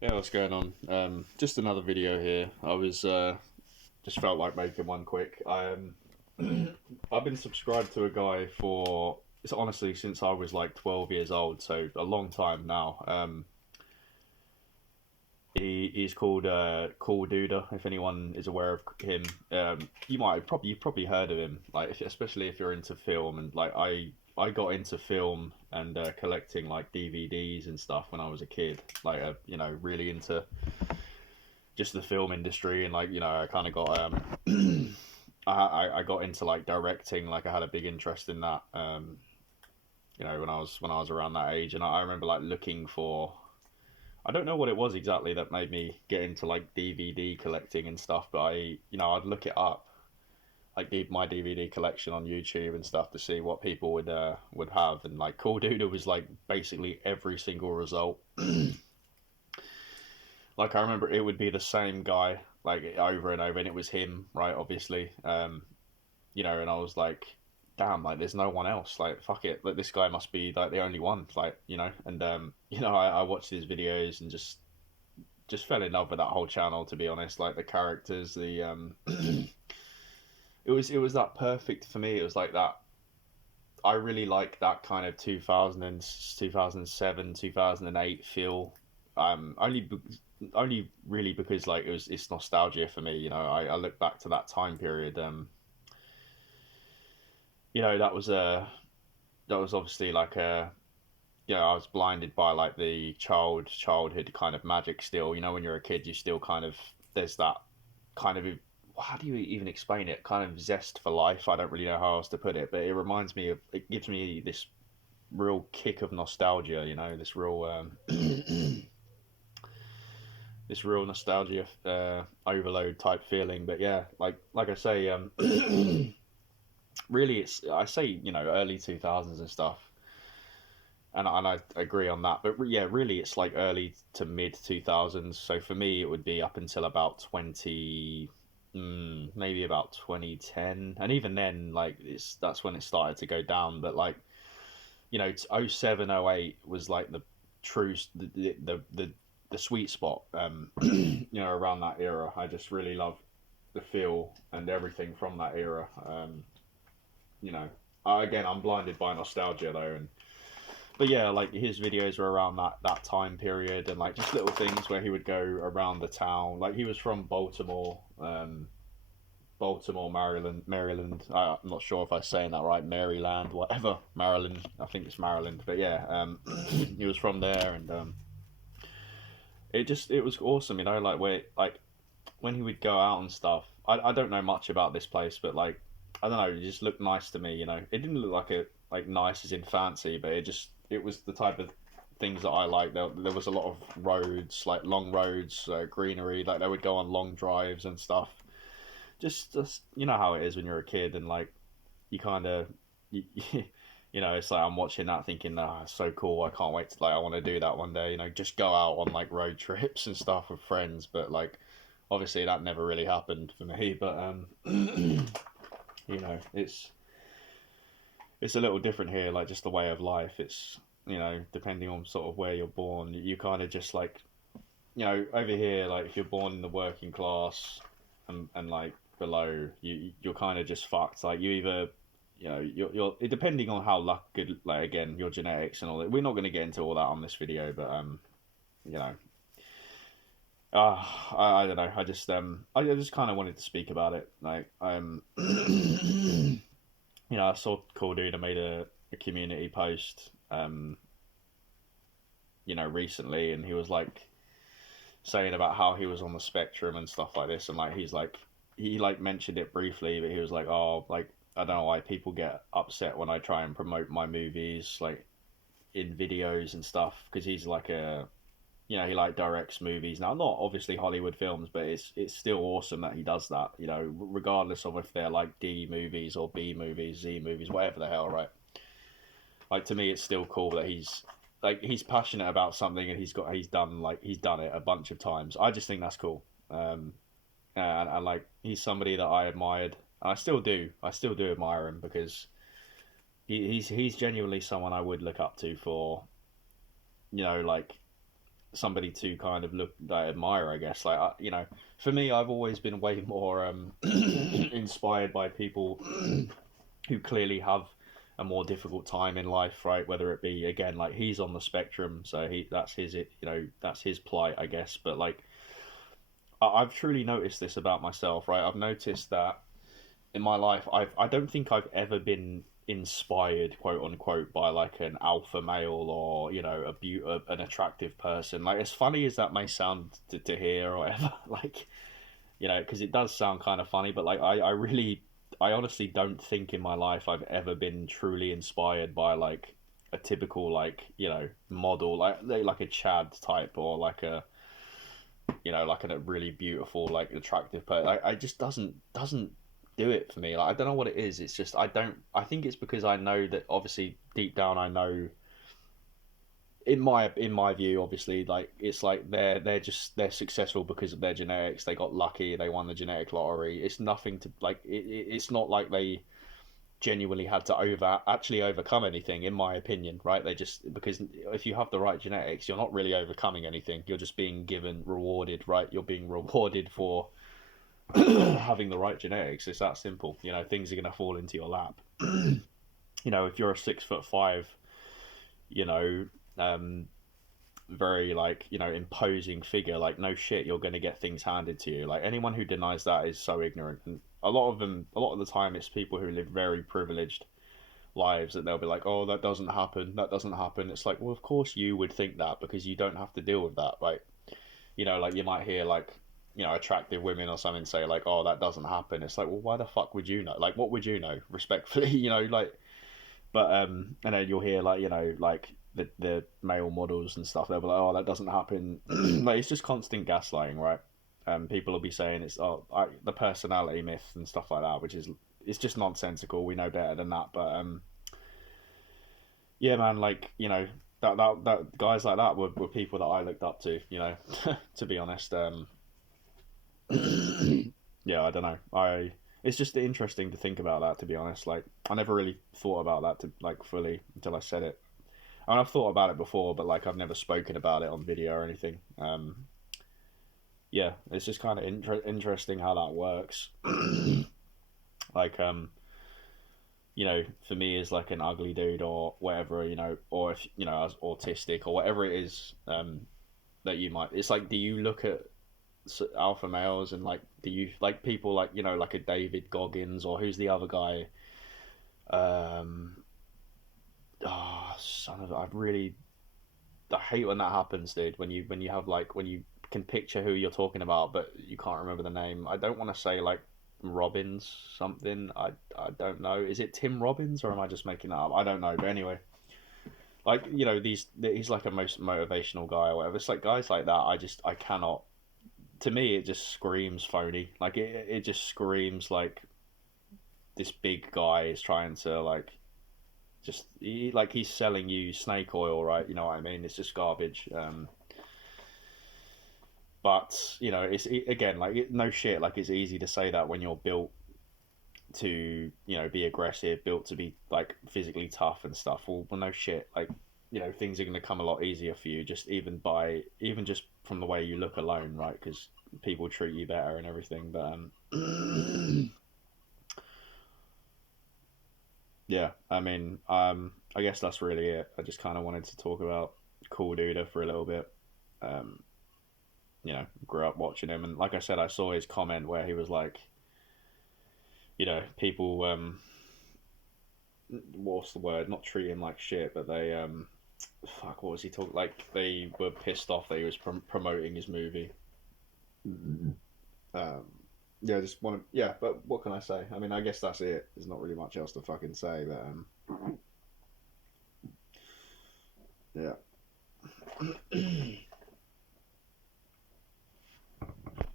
Yeah, what's going on? Just another video here. I was just felt like making one quick. I've been subscribed to a guy for it's honestly since I was like 12 years old, so a long time now. He's called Cool Duda. If anyone is aware of him, you've probably heard of him. Like especially if you're into film and like I got into film and collecting like DVDs and stuff when I was a kid. Like really into just the film industry and like I kind of got I got into like directing. Like I had a big interest in that. When I was around that age, and I remember like looking for. I don't know what it was exactly that made me get into like DVD collecting and stuff, but I'd look it up, like my DVD collection on YouTube and stuff to see what people would have, and like Cool Dude was like basically every single result. Like I remember it would be the same guy like over and over, and it was him, right? Obviously, and I was like, damn, like there's no one else. Like fuck it, like this guy must be like the only one. Like and I watched his videos and just fell in love with that whole channel. To be honest, like the characters, the it was that perfect for me. It was like that. I really like that kind of 2007, 2008 feel. Only really because like it's nostalgia for me. I look back to that time period. That was obviously like a I was blinded by like the childhood kind of magic still. When you're a kid, you still kind of there's that kind of how do you even explain it? Kind of zest for life. I don't really know how else to put it, but it gives me this real kick of nostalgia. This real this real nostalgia overload type feeling. But yeah, like I say, really, it's I say early 2000s and stuff. And I agree on that, but yeah, really, it's like early to mid 2000s. So for me, it would be up until about maybe about 2010, and even then, like that's when it started to go down. But like 07, 08 was like the true the sweet spot. Around that era, I just really love the feel and everything from that era. You know, Again, I'm blinded by nostalgia though, and but yeah, like his videos were around that time period, and like just little things where he would go around the town. Like he was from Baltimore, Maryland. I'm not sure if I'm saying that right, Maryland, whatever, Maryland. I think it's Maryland, but yeah, he was from there, and it was awesome, like where like when he would go out and stuff. I don't know much about this place, but like I don't know, it just looked nice to me. It didn't look like nice as in fancy, but it was the type of things that I like. There was a lot of roads, like long roads, greenery. Like they would go on long drives and stuff. Just you know how it is when you're a kid, and like you kind of you, it's like I'm watching that thinking, it's so cool. I can't wait to I want to do that one day. Just go out on like road trips and stuff with friends. But like obviously that never really happened for me. But it's a little different here. Like just the way of life. It's depending on sort of where you're born, you kind of just like over here, like if you're born in the working class and like below, you're kind of just fucked. Like you either you're depending on how luck good, like again your genetics and all that. We're not going to get into all that on this video, but you know I don't know. I just kind of wanted to speak about it. Like I saw Cool Dude. I made a community post recently, and he was like saying about how he was on the spectrum and stuff like this, and like he like mentioned it briefly, but he was like, oh, like I don't know why people get upset when I try and promote my movies like in videos and stuff, because he's like he like directs movies now, not obviously Hollywood films, but it's still awesome that he does that, regardless of if they're like D movies or B movies, Z movies, whatever the hell, right? Like to me, it's still cool that he's passionate about something, and he's done it a bunch of times. I just think that's cool. And like he's somebody that I admired. I still do. I still do admire him because he's genuinely someone I would look up to for like somebody to kind of look that I admire, I guess. Like you know, for me, I've always been way more inspired by people who clearly have a more difficult time in life, right? Whether it be, again, like he's on the spectrum, so that's his, you know, that's his plight, I guess. But like I've truly noticed this about myself, right? I've noticed that in my life, I don't think I've ever been inspired, quote unquote, by like an alpha male or, you know, an attractive person. Like, as funny as that may sound to hear or whatever, like, you know, because it does sound kind of funny, but like I honestly don't think in my life I've ever been truly inspired by like a typical, like, you know, model, like a Chad type, or like a, you know, like a really beautiful, like attractive person. I just doesn't do it for me. Like, I don't know what it is. It's just I don't. I think it's because I know that obviously deep down I know, in my view, obviously, like it's like they're successful because of their genetics. They got lucky. They won the genetic lottery. It's nothing to like. It's not like they genuinely had to actually overcome anything, in my opinion, right? They just, because if you have the right genetics, you're not really overcoming anything. You're just being rewarded, right? You're being rewarded for having the right genetics. It's that simple. You know, things are going to fall into your lap. You know, if you're a 6'5", you know, um, very, like, you know, imposing figure, like, no shit, you're going to get things handed to you. Like, anyone who denies that is so ignorant. And a lot of the time, it's people who live very privileged lives that they'll be like, oh, that doesn't happen, that doesn't happen. It's like, well, of course you would think that, because you don't have to deal with that, right? You know, like, you might hear, like, you know, attractive women or something say like, oh, that doesn't happen. It's like, well, why the fuck would you know? Like, what would you know, respectfully? You know, like, but and then you'll hear, like, you know, like the male models and stuff, they'll be like, oh, that doesn't happen. Like, it's just constant gaslighting, right? People will be saying it's, the personality myth and stuff like that, which is, it's just nonsensical. We know better than that. But yeah, man, like, you know, that guys like that were people that I looked up to, you know, to be honest. Yeah, I don't know. It's just interesting to think about that, to be honest. Like, I never really thought about that to like fully until I said it. I mean, I've thought about it before, but like I've never spoken about it on video or anything. Yeah, it's just kind of interesting how that works. Like, you know, for me, as like an ugly dude or whatever, you know, or if, you know, as autistic or whatever it is, that you might. It's like, do you look at alpha males, and like, do you like people like, you know, like a David Goggins, or who's the other guy? Um, Son of, I hate when that happens, dude. When you have like, when you can picture who you're talking about, but you can't remember the name. I don't want to say like Robbins something. I don't know. Is it Tim Robbins, or am I just making that up? I don't know. But anyway, like, you know, he's like a most motivational guy or whatever. It's like guys like that. I cannot. To me, it just screams phony. Like, it just screams like this big guy is trying to like, like he's selling you snake oil, right? You know what I mean? It's just garbage. But you know, again, like, no shit. Like, it's easy to say that when you're built to, you know, be aggressive, built to be like physically tough and stuff. Well, no shit. Like, you know, things are going to come a lot easier for you, just even just from the way you look alone, right? Because people treat you better and everything. But yeah, I mean, I guess that's really it. I just kind of wanted to talk about Cool Duda for a little bit. Um, you know, grew up watching him, and like I said, I saw his comment where he was like, you know, people, what's the word? Not treat him like shit, but they, fuck, what was he talking? Like, they were pissed off that he was promoting his movie. Um, yeah, just want to, yeah, but what can I say? I mean, I guess that's it. There's not really much else to fucking say, but yeah.